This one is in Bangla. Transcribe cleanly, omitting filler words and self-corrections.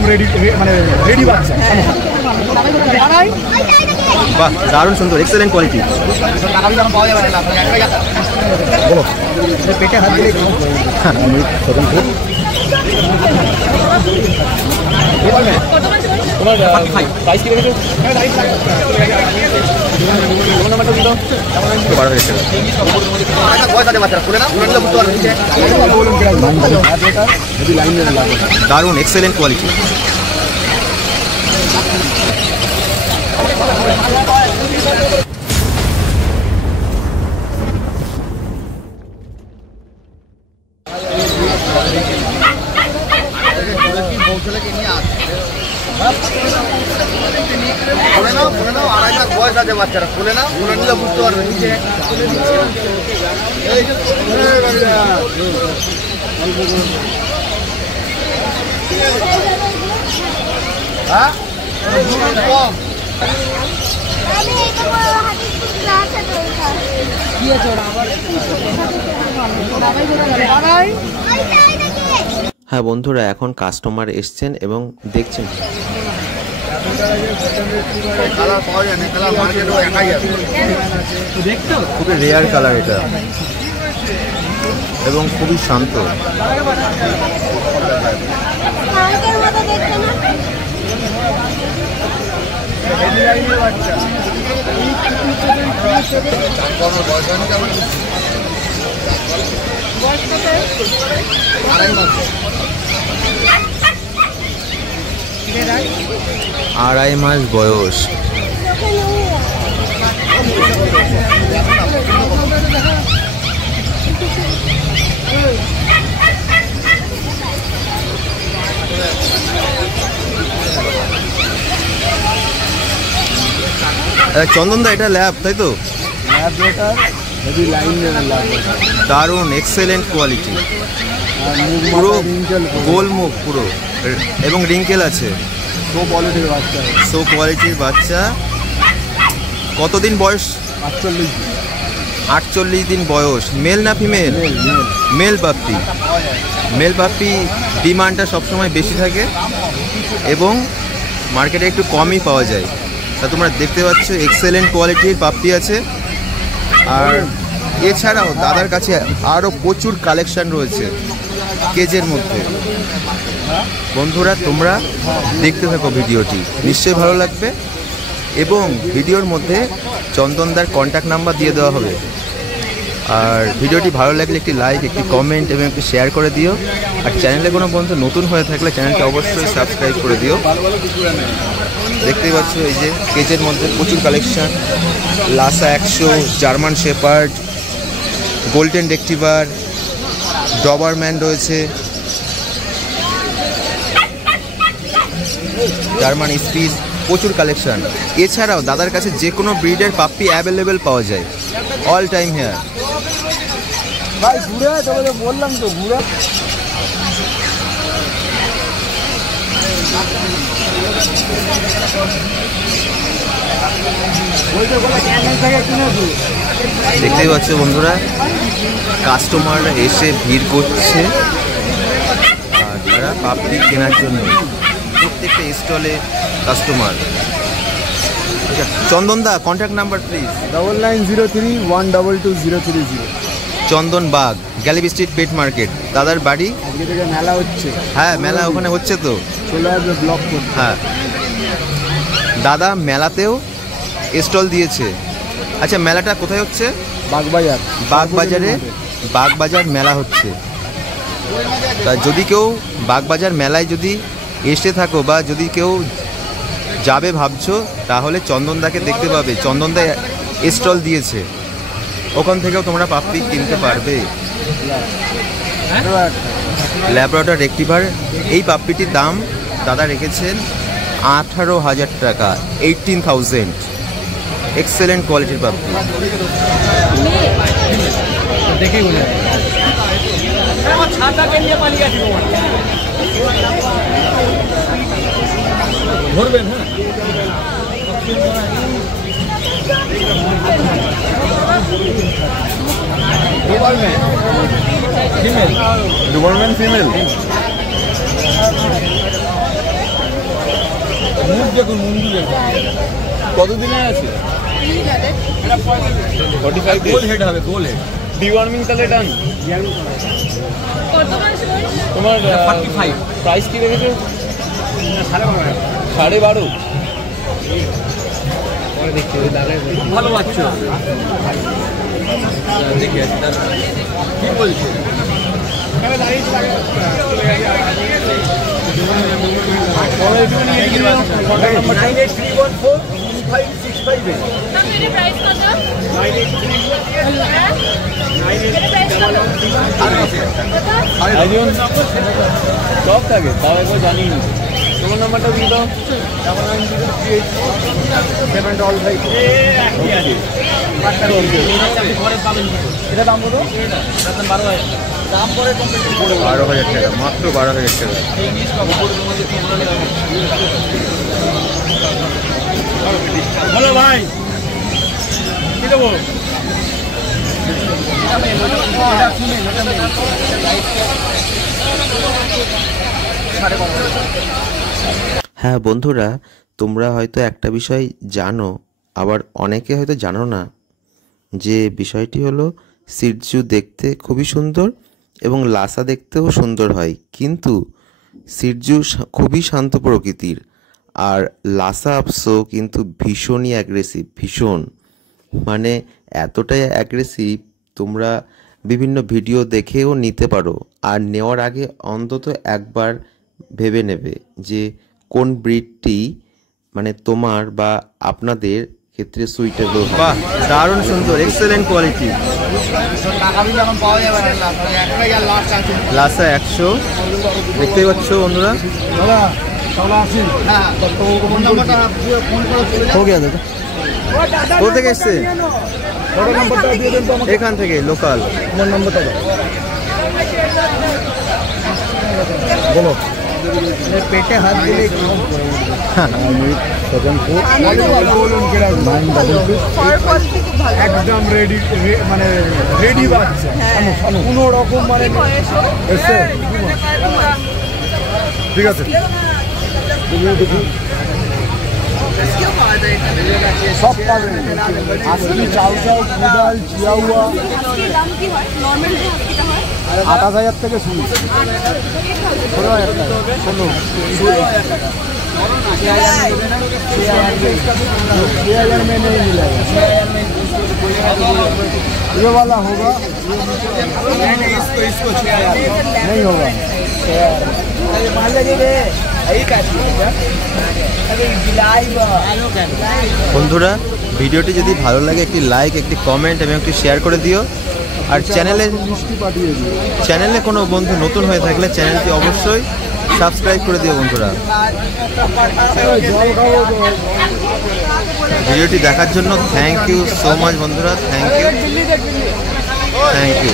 একদম রেডি মানে রেডি বাচ্চা। বাহ, দারুণ সুন্দর, এক্সেলেন্ট কোয়ালিটি। পেটে হাত দিলে প্রাইস কি রেখেছে? দারুণ এক্সেলেন্ট কোয়ালিটি। বাচ্চারা খুলে না, খুলে নিলে বুঝতে পারবে নিচে। হ্যাঁ হ্যাঁ বন্ধুরা, এখন কাস্টমার এসছেন এবং দেখছেন। খুবই রেয়ার কালার এটা এবং খুবই শান্ত। আড়াই মাস বয়স। চন্দন দা, এটা ল্যাব তাই তো? দারুণ এক্সেলেন্ট কোয়ালিটি, পুরো গোল মুখ পুরো, এবং রিঙ্কেল আছে। সো কোয়ালিটির বাচ্চা। কতদিন বয়স? 48 দিন বয়স। মেল না female? Male puppy. Male puppy ডিমান্ডটা সবসময় বেশি থাকে এবং মার্কেটে একটু কমই পাওয়া যায়। তা তোমরা দেখতে পাচ্ছ এক্সেলেন্ট কোয়ালিটির পাপ্পি আছে। আর এছাড়াও দাদার কাছে আরও প্রচুর কালেকশান রয়েছে কেজের মধ্যে। বন্ধুরা, তোমরা দেখতে থাকো ভিডিওটি, নিশ্চয়ই ভালো লাগবে। এবং ভিডিওর মধ্যে চন্দনদার কন্ট্যাক্ট নাম্বার দিয়ে দেওয়া হবে। আর ভিডিওটি ভালো লাগলে একটি লাইক, একটি কমেন্ট এবং একটি শেয়ার করে দিও। আর চ্যানেলে কোনো বন্ধু নতুন হয়ে থাকলে চ্যানেলটি অবশ্যই সাবস্ক্রাইব করে দিও। দেখতেই পাচ্ছ এই যে কেজের মধ্যে প্রচুর collection. Lhasa 100, German shepherd, golden retriever, Doberman রয়েছে, জার্মান স্পিচ, প্রচুর কালেকশান। এছাড়াও দাদার কাছে যে কোনো ব্রিডের পাপ্পি অ্যাভেলেবেল পাওয়া যায়, অল টাইম হেয়ার। ভাই ঘুরে তবে বললাম তো ঘুরে। দেখতেই পাচ্ছ বন্ধুরা, কাস্টমাররা এসে ভিড় করছে আর তারা পাপ্পি কেনার জন্য। প্রত্যেকটা স্টলে customer. Chandan da, contact number please. 9903122030। Chandan Bag, Galiff street, pet market. দাদার বাড়ি। আজকে থেকে মেলা হচ্ছে। হ্যাঁ, মেলা ওখানে হচ্ছে তো, চলে আসবে ব্লগ করতে। হ্যাঁ, দাদা মেলাতেও স্টল দিয়েছে। আচ্ছা, মেলাটা কোথায় হচ্ছে? বাগবাজার। বাগবাজারে বাগবাজার মেলা হচ্ছে। তা যদি কেউ বাগবাজার মেলায় যদি এসে থাকো বা যদি কেউ যাবে ভাবছো, তাহলে চন্দনদাকে দেখতে পাবে। চন্দনদা স্টল দিয়েছে, ওখান থেকেও তোমরা পাপ্পি কিনতে পারবে। ল্যাব্রাডর রেক্টিভার, এই পাপ্পিটির দাম দাদা রেখেছেন 18,000 টাকা, 18,000। এক্সেলেন্ট কোয়ালিটির পাপ্পি। দেখেই বলে ধরবেন। হ্যাঁ, ডুবারম্যান ফিমেল। মুখ দেখুন, মুন্ডু দেখুন। কতদিনে আছে? 45 গোল হেড হবে, গোল হেড। ডিওয়ার্মিং তাহলে ডান। তোমার 45 প্রাইস কি রেখেছে? 12.5। ভালো বাচ্চা। দেখি কি বলছে? সব থাকে, তাও একবার জানিয়ে নি। তোমার নাম্বারটা দিয়ে দাও। এটা দাম কত? 12,000 টাকা, মাত্র 12,000 টাকা। বলো ভাই, কি দেবো? হ্যাঁ বন্ধুরা, তোমরা হয়তো একটা বিষয় জানো, আবার অনেকে হয়তো জানো না, যে বিষয়টি হলো সিটজু দেখতে খুবই সুন্দর এবং লাসা দেখতেও সুন্দর হয়, কিন্তু সিটজু খুবই শান্ত প্রকৃতির, আর লাসা আপসো কিন্তু ভীষণই অ্যাগ্রেসিভ, ভীষণ, মানে এতটাই অ্যাগ্রেসিভ তোমরা বিভিন্ন ভিডিও দেখেও নিতে পারো। আর নেওয়ার আগে অন্তত একবার ভেবে নেবে যে কোন ব্রিডটি মানে তোমার বা আপনাদের ক্ষেত্রে সুইটেবল। বাহ, দারুণ সুন্দর, এক্সেলেন্ট কোয়ালিটি। টাকা দিলে এখন পাওয়া যাবে না, একটাই আর লাস্ট আছে। লাসা 100 দেখতেই পাচ্ছ বন্ধুরা। দাদা চলো আসি। হ্যাঁ, তো ফোন নাম্বারটা ফোন করে চলে যাও। हो गया दादा, কোথা থেকে এসছে? ফটো নাম্বারটা দিয়ে দেন তো আমাকে। এখান থেকে লোকাল। আমার নাম্বারটা দাও। বলো। পেটে হাত দিলে একদম রেডি, মানে রেডি বাচ্চা, কোনো রকম মানে এসছে। ঠিক আছে, সব পাবেন। আজকে চাউ চাউ, কুদাল, চিয়াউয়া 28,000 থেকে শুরু। 16,000 টাকা। 6,000 में नहीं मिलेगा, ये वाला होगा, इसको 6,000 नहीं होगा। বন্ধুরা, ভিডিওটি যদি ভালো লাগে একটি লাইক, একটি কমেন্ট এবং একটি শেয়ার করে দিও। আর চ্যানেলে কোনো বন্ধু নতুন হয়ে থাকলে চ্যানেলটি অবশ্যই সাবস্ক্রাইব করে দিও বন্ধুরা। ভিডিওটি দেখার জন্য থ্যাংক ইউ সো মাচ বন্ধুরা, থ্যাংক ইউ।